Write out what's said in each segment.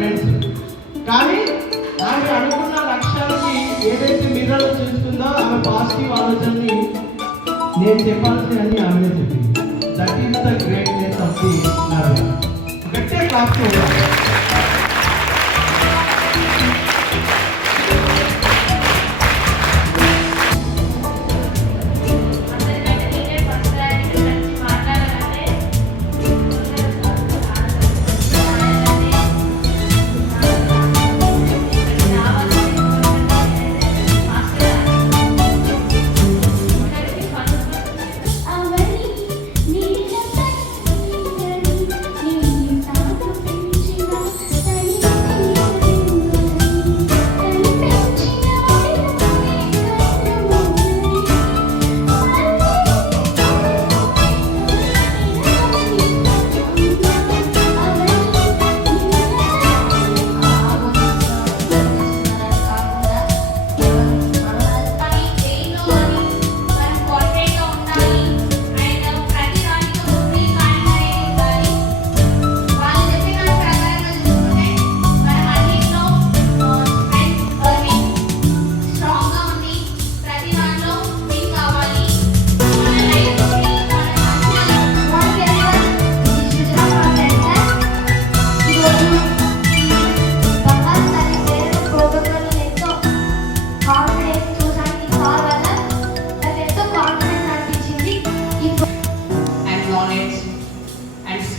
Friends. కానీ ఆమె అనుకున్న లక్ష్యానికి ఏదైతే మిర్రర్ చేస్తుందో ఆమె పాజిటివ్ ఆలోచనని నేను చెప్పాల్సి అని ఆమె చెప్పింది. That is the greatness of the Navya. గట్టిగా క్లాస్ చేయాలి.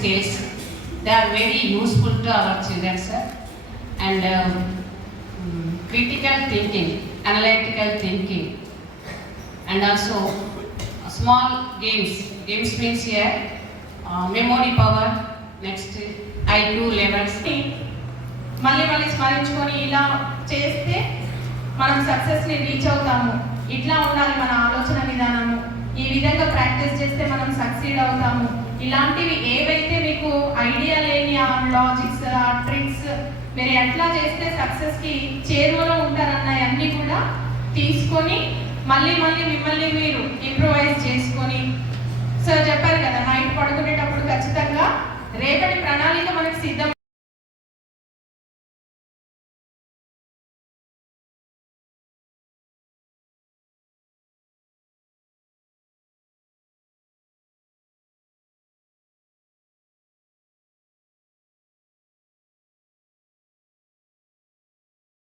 Skills, they are very useful to our children, sir. And critical thinking, analytical thinking, and also small games. Games means here memory power, next IQ levels. మళ్ళీ స్మరించుకొని ఇలా చేస్తే మనం సక్సెస్ని reach అవుతాము. ఇట్లా ఉండాలి మన ఆలోచన విధానము. ఈ విధంగా ప్రాక్టీస్ చేస్తే మనం సక్సీడ్ అవుతాము. ఇలాంటివి ఏవైతే మీకు ఐడియా లేని ఆ లాజిక్స్, ఆ ట్రిక్స్, మీరు ఎట్లా చేస్తే సక్సెస్కి చేరువలో ఉంటారన్నవన్నీ కూడా తీసుకొని మళ్ళీ మిమ్మల్ని మీరు ఇంప్రూవైజ్ చేసుకొని, సార్ చెప్పారు కదా నైట్ పడుకునేటప్పుడు ఖచ్చితంగా రేపటి ప్రణాళిక మనకు సిద్ధం